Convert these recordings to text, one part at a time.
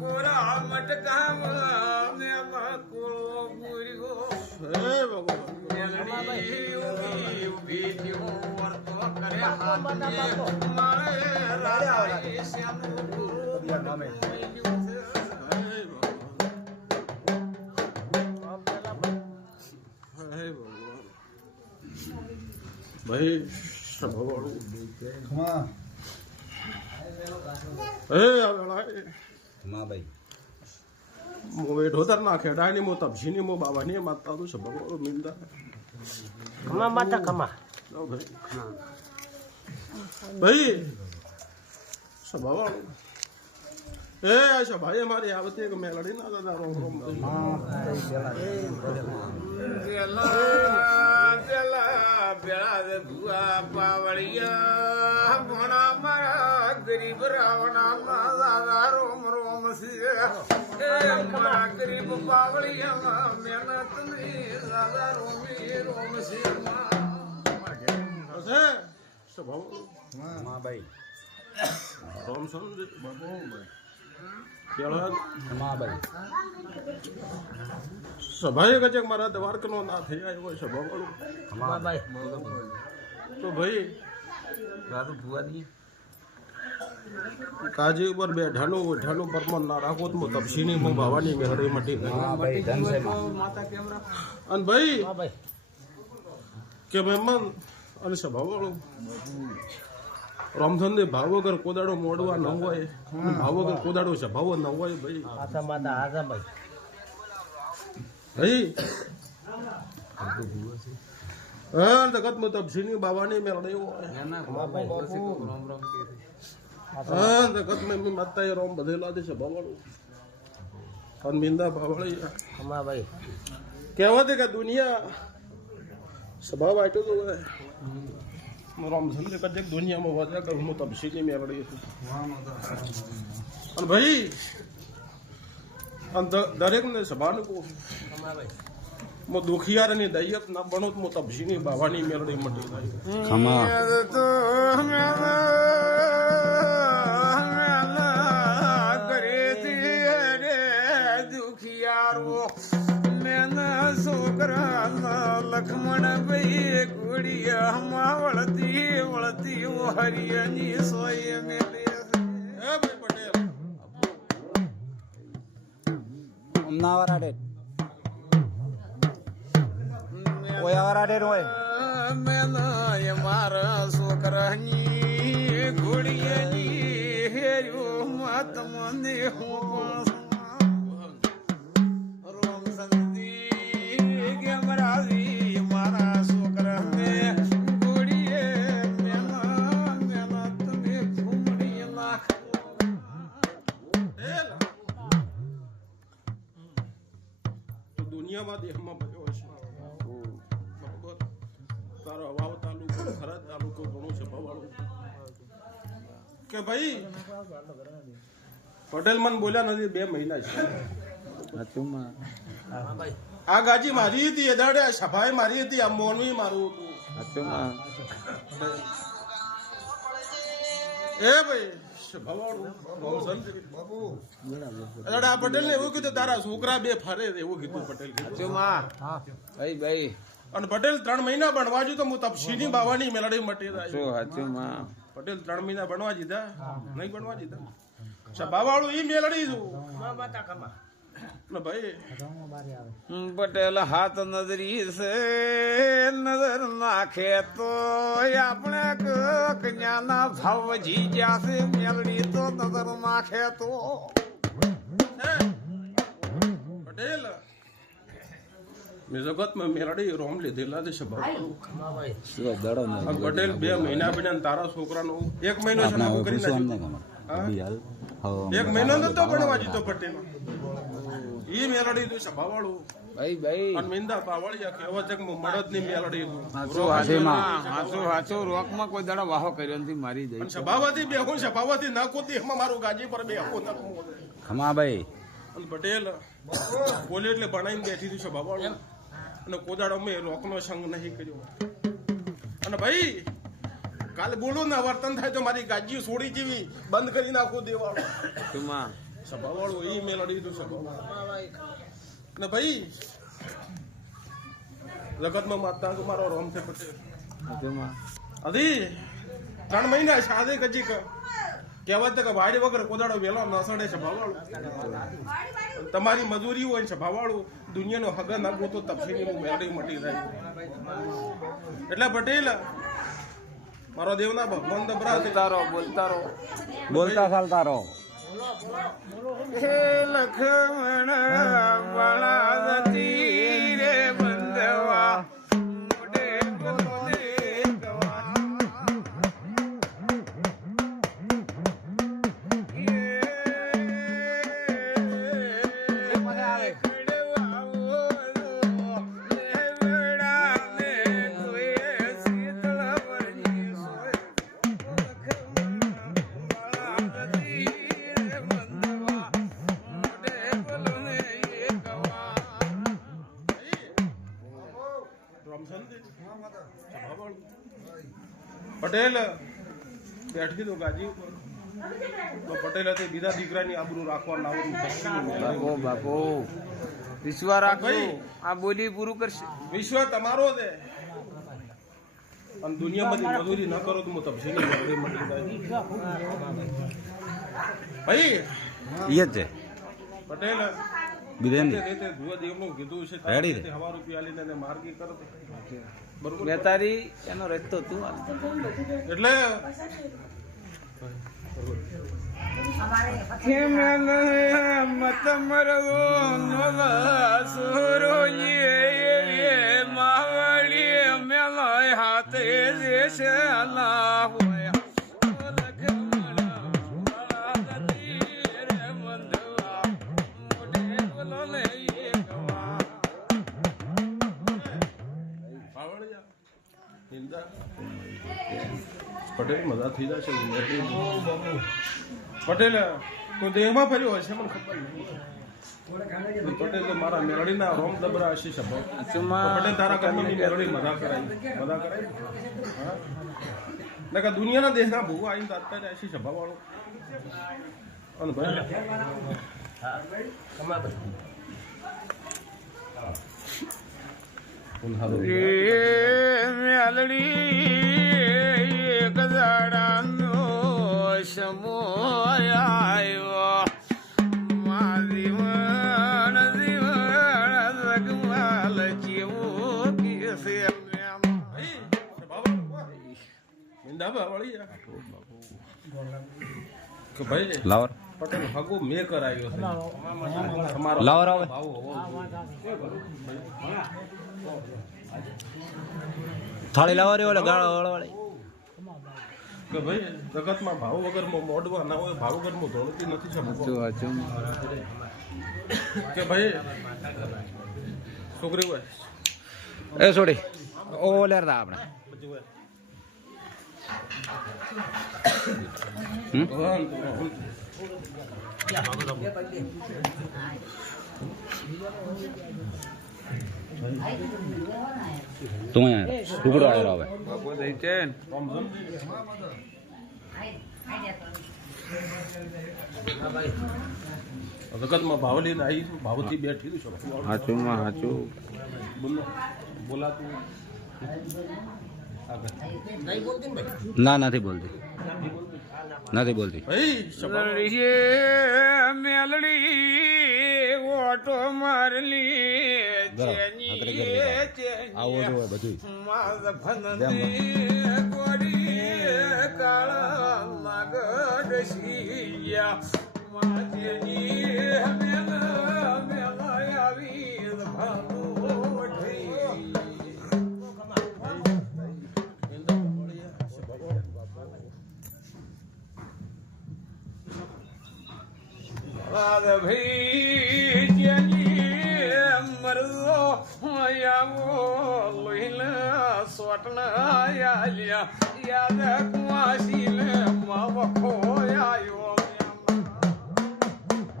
गोरा मटका में को पूरी हो हे भगवान उभी जो वर्त करे हाथ में मारे राजा श्याम भाई सब भगवान खमा ए आवे मां भाई मो बेठो तर ना खेड़ा नहीं मो तबशी नहीं मो बाबा नहीं माता तो सब भगवान मिलता खमा माता खमा लो भाई भाई सब भगवान ए ऐसा भाई हमारे आवते एक मेलड़ी ना दादा रोम रोम चला चला बेड़ा दे बुआ पावड़िया भोना मारा गरीब रावणा दादा रोम रोम सी मारा गरीब पावड़िया मेहनत में दादा रोमी रोम सी ऐसे सब मां भाई रोम समझ बाबू केला मां भाई सभाए गजक मारा दवार कनो ना थे आयो सभा वालो खमा भाई तो भाई रातू बुआ दी काजी ऊपर बैठानो बर्मन ना राखो तो तपसीनी मो भवानी मेहड़ी मटी हां भाई धन से माता कैमरा अन भाई खमा भाई के मेहमान अन सभा वालो रामधन भाव वगर कोदाड़ो मोड़वा न होय भाव वगर कोदाड़ो सभाव न होय भाई आसा माता आजा भाई भाई हां तकत मो तपसीनी बाबानी मेहड़ी होय ना खमा भाई राम राम के हां तकत में माता ये रोम बदला दे सभा वालो अन मिंदा बावड़ी खमा भाई कहवत है कि दुनिया सभा बाटो तो है रामधन के कजक दुनिया में वजह कर मो तबसीनी मेलड़ी और भाई दरेक ने सभान को खमा भाई मो दुखियार ने दैयत न बनो मो तबसीनी बावानी मेलड़ी मटी दाई खमा तो करे रे दुखियार वो मैंने सोकरा लक्ष्मण भाई गुड़िया वळती वळती वो हरियाणी सोये मेले ए भाई पटेल उन्नावराडे ओयावराडे रोय मैंने ये मारा सोकरानी गुड़ियानी हेरो मत मने हो रोम संदी के मराजी मारा सोकरा में गुड़िए मेला तुम्हें घूमड़ी लाख तो दुनिया में देख में बजो बरोबर तारो वाव तालुको खरद तालुको घणो છે ભવાળો કે ભાઈ પટેલ મન બોલ્યા નથી 2 મહિના છે અતુમાં खमा भाई આ ગાજી મારી હતી એ દાડે સભાએ મારી હતી આ મોનવી મારું હતું અતુમાં એ ભાઈ ભવાળો બાબુ દાડે આ પટેલ ને એવું કીધું તારા છોકરા બે ફરે એવું કીધું પટેલ કીધું અતુમાં हां ભાઈ ભાઈ અને પટેલ 3 મહિના ભણવા જો તો હું તપસીની બાવાની મેલડી મટી જાય સાચું સાચું માં પટેલ 3 મહિના ભણવા દીધા નહીં ભણવા દીધા સભાવાળું ઈ મેલડી છું માતા કમા ને ભાઈ પટેલ હાથ નજરી છે નજર નાખે તો આપણે કન્યાના ભાવ જી જશે મેલડી તો નજર નાખે તો પટેલ મેં જગતમાં મેલડી રોમ લીધેલા છે સભાવાળું કમાભાઈ શું દડો ને અને પટેલ 2 મહિના બન્યા ને તારા છોકરાનો 1 મહિનો છે નાખું કરી નાખ્યું હા? 1 મહિનો નતો ભણવા દીધો પટેલ ઈ મેલડી તું સભાવાળું ભાઈ ભાઈ અને મિંદા પાવળિયા કહેવત છે કે હું મળદ ની મેલડી તું હાચું રોકમાં કોઈ દાડો વાહો કર્યો નથી મારી દઈ અને સભાવાથી બેહું સભાવાથી ના કોતી એમાં મારું ગાજી પર બેહું નતું ખમા ભાઈ અને પટેલ બોલે એટલે ભણાઈને બેઠી હતી સભાવાળું અને કોદાડો મેં રોકનો સંગ નહીં કર્યો અને ભાઈ કાલે બોલું ના વર્તન થાય તો મારી ગાજી છોડી જેવી બંધ કરી નાખું દેવાળો તુમા સભાવાળું એ મેલડી દીધું સભાવાળું ને ભાઈ જગતમાં માતા કે મારો રોમ છે પટેલ તુમા અધી 3 મહિના સાદે કજી કહેવત કે વાડી વગર કોદાડો વેલો ન સડે સભાવાળું તમારી મજૂરી હોય ને સભાવાળું દુનિયાનો હગા ના ગોતો તપસીની મેલડી મટી જાય એટલે પટેલ મારો દેવના ભગવાન દબરા બોલતા ચાલતા રહો હે લખમણ વાળા તીરે બંધવા મોઢે બોલે ગવા પટેલ બેઠી તો ગાજી ઉપર તો પટેલ હતી બીજા દીકરાની આબરૂ રાખવા લાવવાનું બાપો બાપો વિશ્વાસ રાખો ભાઈ. આ બોલી પૂરું કરશે વિશ્વ તમારો છે અને દુનિયામાંથી મજૂરી ન કરો તો હું તપસીની મેલડી મટી જાય ભાઈ ઈ જ છે પટેલ બિરેની રીતે ધુવા દેવનું કીધું છે રેડી રે. 1000 રૂપિયા લઈને એને માર્ગી કરો બરોબર બેતારી એનો રસ્તો તું એટલે મત મરવો સુરો માવડી મેલાય હાથે દેશ ના હોય પટેલ મજા થઈ જશે પટેલ કોઈ દેહમાં ફર્યો હશે મને ખબર નહીં પટેલ તો મારા મેલડીના રોમ દબરા હશે સભા પટેલ તારા કર્મની મેલડી મજા કરાય હા નકા દુનિયાના દેશના ભૂ આવીને તાત્કાલિક હશે સભા વાળો અને ભાઈ મેલડી ગજાડાનો સમો આવ્યો જીવન જગમાલ જેવું કેસે કે ભાઈ લાવર પટેલ હગો મેં કરાયો છે તમારો લાવર આવે ભાવ હોવો થાળી લાવર ઓલે ગાળો વાળી કે ભાઈ જગતમાં ભાવ વગર મોડવા ના હોય ભાવ વગર ધોળતી નથી છે કે ભાઈ છોકરી હોય એ છોડી ઓ લેરતા આપણે તું ટુકડો આવ્યો હવે બાપુ દઈ છે હા ભાઈ જગતમાં ભાવ લઈને આવી છું, ભાવથી બેઠી છું હાચું માં હાચું. બોલો બોલાતું આગળ નહીં બોલતી ને ભાઈ ના નથી બોલતી નથી બોલતી. ભાઈ શબ્દ મેલડી ઓટો મારલી આવો જો બધું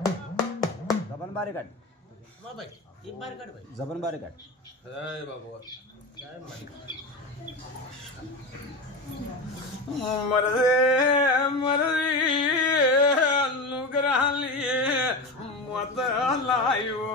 જબન બારી કાઢ, હા ભાઈ એક બાર કાઢ ભાઈ જબન બારી કાઢ. જય ભગવાન સાહેબ મારી મરદે મરદી અનુગ્રહ લીએ મત લાયો